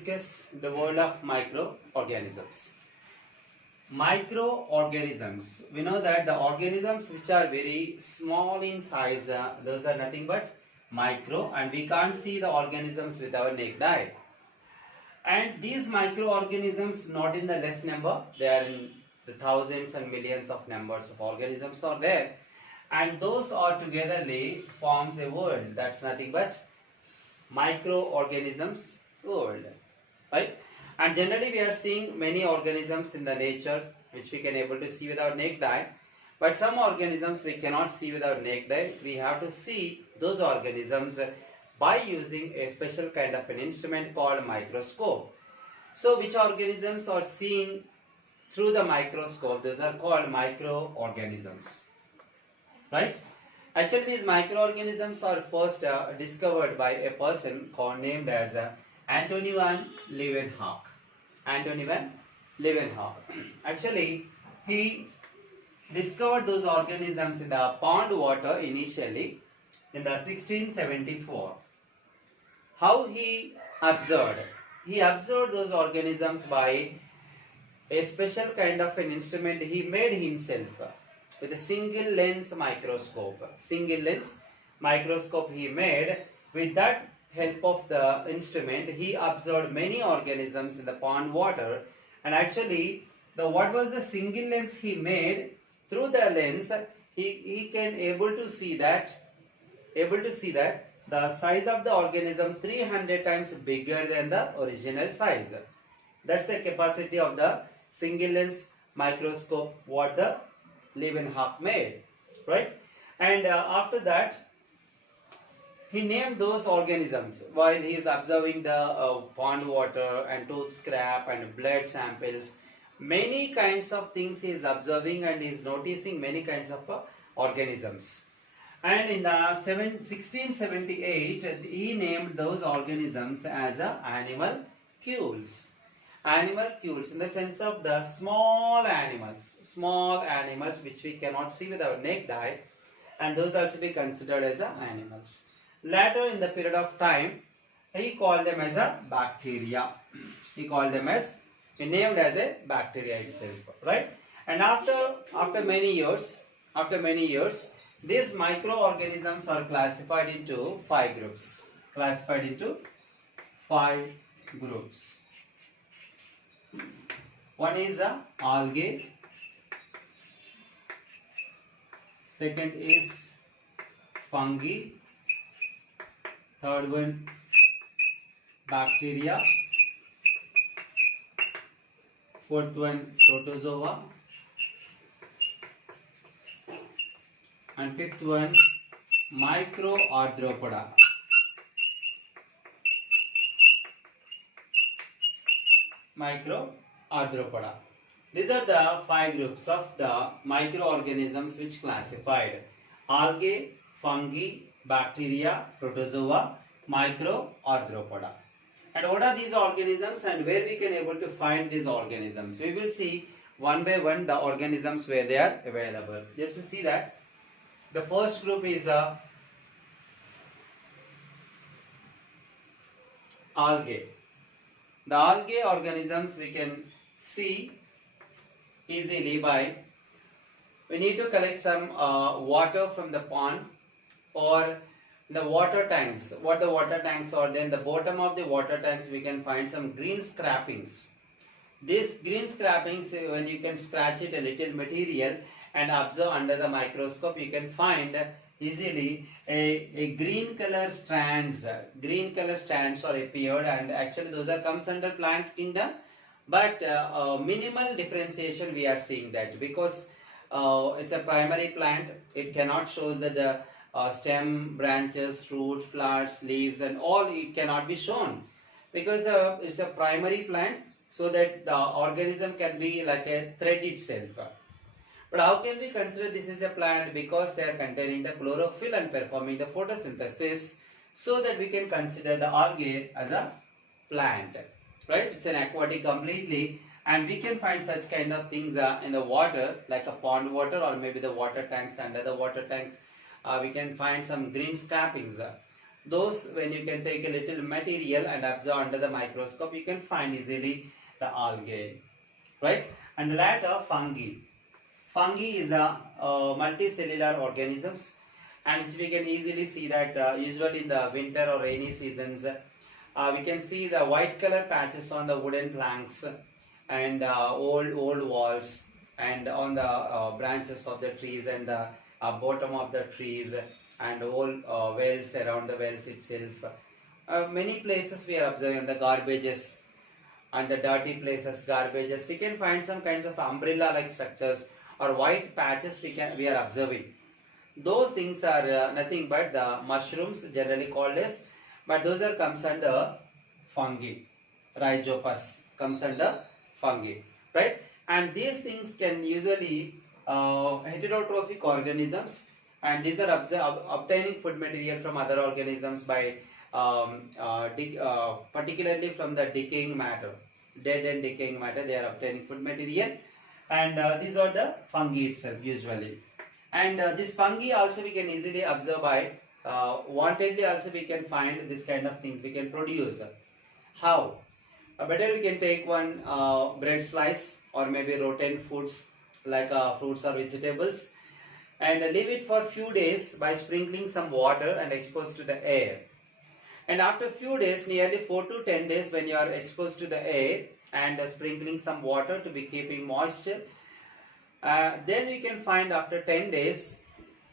discuss the world of microorganisms. Microorganisms. We know that the organisms which are very small in size, those are nothing but micro, and we can't see the organisms with our naked eye. And these microorganisms not in the less number, they are in the thousands and millions of numbers of organisms are there, and those are togetherly forms a world. That's nothing but microorganisms world, right? And generally we are seeing many organisms in the nature which we can able to see with our naked eye, but some organisms we cannot see with our naked eye. We have to see those organisms by using a special kind of an instrument called microscope. So which organisms are seen through the microscope? Those are called microorganisms, right? Actually, these microorganisms are first discovered by a person named as Antony van Leeuwenhoek. Antony van Leeuwenhoek. Actually, he discovered those organisms in the pond water initially in the 1674. How he observed? He observed those organisms by a special kind of an instrument he made himself with a single lens microscope. Single lens microscope he made. With that help of the instrument, he observed many organisms in the pond water. And actually, what was the single lens he made? Through the lens, he can able to see that the size of the organism 300 times bigger than the original size. That's the capacity of the single lens microscope what the Leeuwenhoek made, right? And after that, he named those organisms while he is observing the pond water and tooth scrap and blood samples. Many kinds of things he is observing and he is noticing many kinds of organisms. And in the 1678, he named those organisms as animalcules. Animalcules in the sense of the small animals which we cannot see with our naked eye, and those also be considered as animals. Later in the period of time, he called them as bacteria. He named as a bacteria itself, right? And after many years, these microorganisms are classified into 5 groups. One is algae, second is fungi, third one bacteria, fourth one protozoa, and fifth one microarthropoda. Microarthropoda. These are the 5 groups of the microorganisms which classified: algae, fungi, bacteria, protozoa, microarthropoda. And what are these organisms and where we can able to find these organisms? We will see one by one the organisms where they are available. Just to see that, the first group is algae. The algae organisms we can see easily by, we need to collect some water from the pond or the water tanks. What the water tanks are, then the bottom of the water tanks we can find some green scrapings. These green scrapings, when you can scratch it a little material and observe under the microscope, you can find easily a green color strands. Green color strands are appeared, and actually those are comes under plant kingdom, but minimal differentiation we are seeing that, because it's a primary plant. It cannot show that the stem, branches, root, flowers, leaves and all, it cannot be shown because it's a primary plant, so that the organism can be like a thread itself. But how can we consider this is a plant? Because they are containing the chlorophyll and performing the photosynthesis, so that we can consider the algae as a plant, right? It's an aquatic completely, and we can find such kind of things in the water, like a pond water or maybe the water tanks. Under the water tanks we can find some green scrapings. Those, when you can take a little material and observe under the microscope, you can find easily the algae, right? And the latter, fungi. Fungi is a multicellular organisms, and which we can easily see that usually in the winter or rainy seasons, we can see the white color patches on the wooden planks and old walls, and on the branches of the trees and the bottom of the trees, and old wells around the wells itself. Many places we are observing the garbages and the dirty places, garbages. We can find some kinds of umbrella-like structures or white patches we are observing. Those things are nothing but the mushrooms, generally called as, but those are comes under fungi. Rhizopus comes under fungi, right? And these things can usually heterotrophic organisms, and these are obtaining food material from other organisms by particularly from the decaying matter, dead and decaying matter. They are obtaining food material, and these are the fungi itself usually. And this fungi also we can easily observe by wantedly also we can find this kind of things we can produce. How? Better we can take one bread slice or maybe rotten foods like fruits or vegetables, and leave it for few days by sprinkling some water and expose to the air. And after few days, nearly 4 to 10 days, when you are exposed to the air and sprinkling some water to be keeping moisture, then we can find after 10 days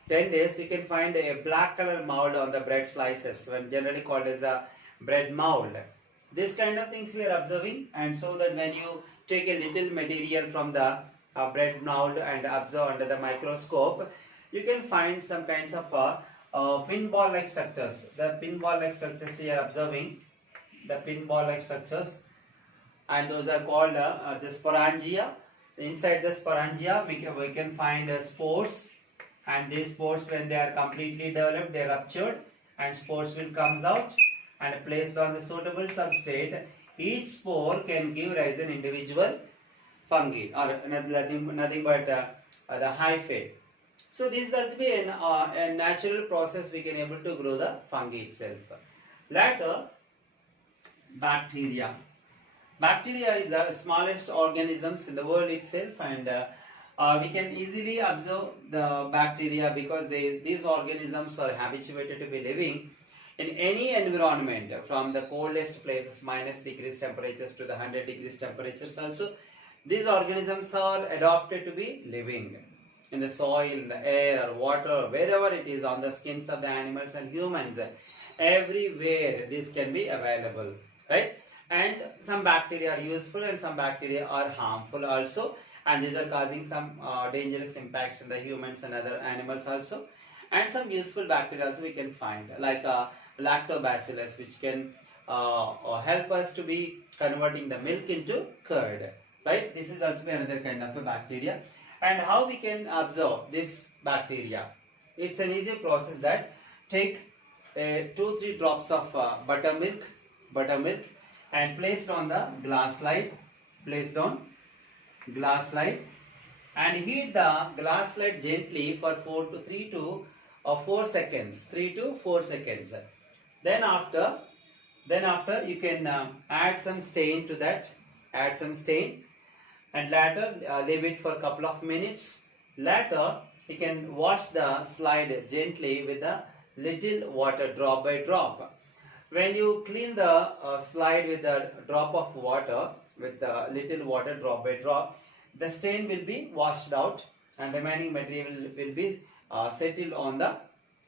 you can find a black color mold on the bread slices, when generally called as a bread mold. This kind of things we are observing, and so that when you take a little material from the bread mold and observe under the microscope, you can find some kinds of pinball like structures. The pinball like structures we are observing, the pinball like structures, and those are called the sporangia. Inside the sporangia we can find spores, and these spores, when they are completely developed, they are ruptured and spores will comes out, and placed on the suitable substrate, each spore can give rise an individual fungi or nothing but the hyphae. So this is also be a natural process we can able to grow the fungi itself. Later, bacteria. Bacteria is the smallest organisms in the world itself, and we can easily observe the bacteria because these organisms are habituated to be living in any environment, from the coldest places, -degrees temperatures, to the 100 degrees temperatures also. These organisms are adapted to be living in the soil, in the air or water, wherever it is, on the skins of the animals and humans. Everywhere this can be available, right? And some bacteria are useful and some bacteria are harmful also, and these are causing some dangerous impacts in the humans and other animals also. And some useful bacteria also we can find, like lactobacillus, which can help us to be converting the milk into curd, right? This is also another kind of a bacteria. And how we can observe this bacteria? It's an easy process that take 2-3 drops of buttermilk and placed on the glass slide, and heat the glass slide gently for 3 to 4 seconds. Then after you can add some stain to that, and later leave it for a couple of minutes. Later you can wash the slide gently with a little water, drop by drop. When you clean the slide with a drop of water, with a little water, drop by drop, the stain will be washed out and remaining material will be settled on the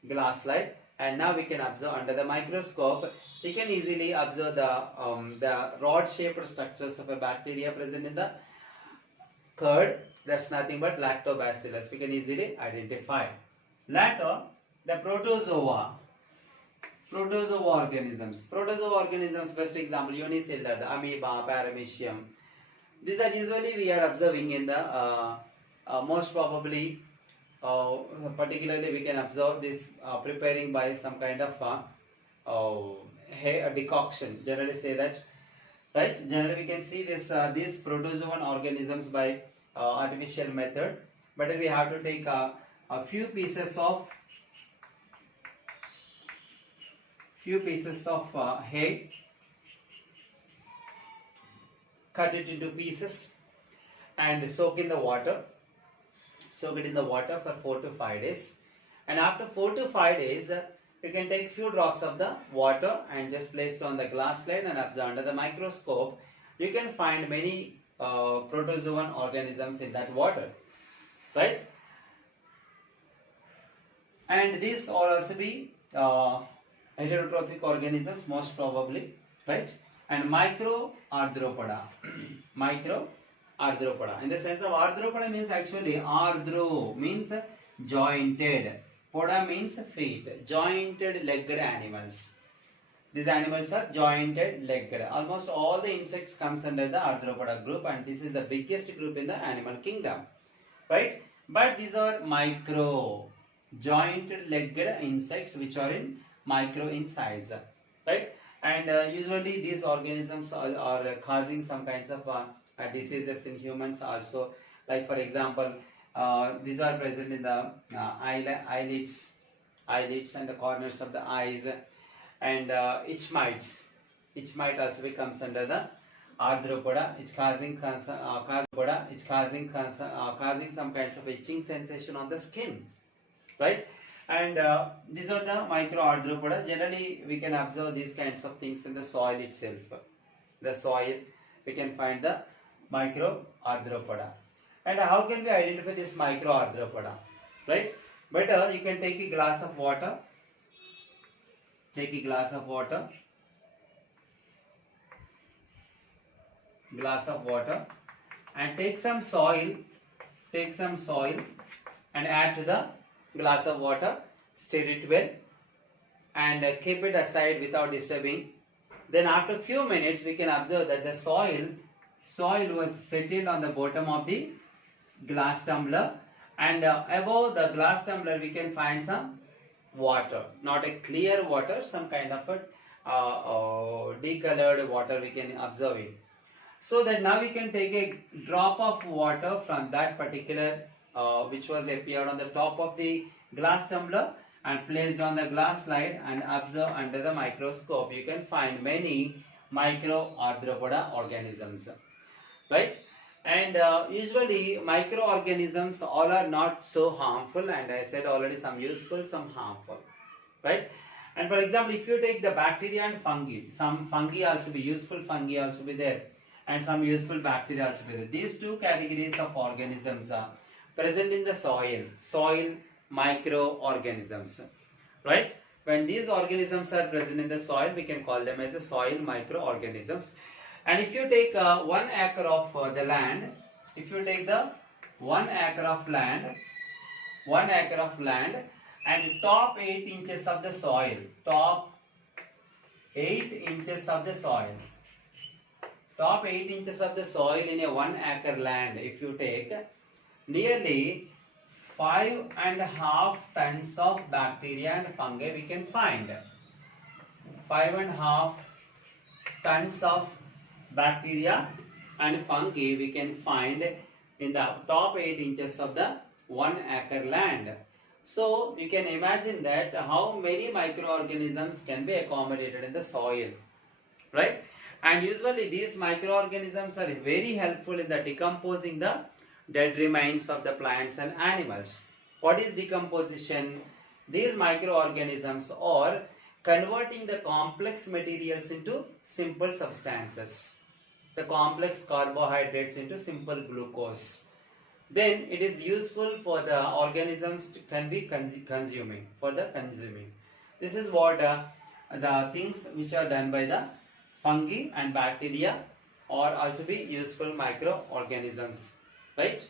glass slide. And now we can observe under the microscope. We can easily observe the rod-shaped structures of a bacteria present in the curd. That's nothing but lactobacillus. We can easily identify. Later, the protozoa organisms. Protozoa organisms, best example, unicellular, the amoeba, paramecium. These are usually we are observing in the most probably, particularly we can observe this preparing by some kind of a decoction. Generally say that, right? Generally we can see this these protozoan organisms by artificial method, but we have to take a few pieces of few pieces of egg, cut it into pieces and soak it in the water for 4 to 5 days. And after 4 to 5 days, you can take few drops of the water and just place it on the glass slide and observe under the microscope. You can find many protozoan organisms in that water, right? And these all also be heterotrophic organisms most probably, right? And microarthropoda. Microarthropoda. In the sense of arthropoda means actually arthro means jointed. Poda means feet. Jointed legged animals. These animals are jointed legged. Almost all the insects comes under the arthropoda group, and this is the biggest group in the animal kingdom, right? But these are micro jointed legged insects which are in micro in size, right? And usually these organisms are causing some kinds of diseases in humans also. Like for example, these are present in the eyelids and the corners of the eyes, and itch mites. Itch mite also comes under the arthropoda. It's causing some kinds of itching sensation on the skin, right? And these are the microarthropoda. Generally, we can observe these kinds of things in the soil itself. The soil, we can find the microarthropoda. And how can we identify this microarthropoda, right? Better, you can take a glass of water. Take a glass of water. And take some soil. And add to the glass of water, stir it well, and keep it aside without disturbing. Then after few minutes, we can observe that the soil was settled on the bottom of the glass tumbler, and above the glass tumbler we can find some water, not a clear water, some kind of a decolored water we can observe it. So that now we can take a drop of water from that particular which was appeared on the top of the glass tumbler and placed on the glass slide and observe under the microscope. You can find many microarthropoda organisms, right? And usually microorganisms all are not so harmful, and I said already some useful, some harmful, right? And for example, if you take the bacteria and fungi, some fungi also be useful, fungi also be there, and some useful bacteria also be there. These two categories of organisms are present in the soil microorganisms, right? When these organisms are present in the soil, we can call them as a soil microorganisms. And if you take 1 acre of the land, if you take the 1 acre of land and top 8 inches of the soil, top 8 inches of the soil in a 1 acre land, if you take, nearly 5.5 tons of bacteria and fungi we can find. 5.5 tons of bacteria and fungi we can find in the top 8 inches of the 1 acre land. So you can imagine that how many microorganisms can be accommodated in the soil, right? And usually these microorganisms are very helpful in the decomposing the dead remains of the plants and animals. What is decomposition? These microorganisms are converting the complex materials into simple substances, the complex carbohydrates into simple glucose. Then it is useful for the organisms to can be consuming. This is what the things which are done by the fungi and bacteria or also be useful microorganisms, right?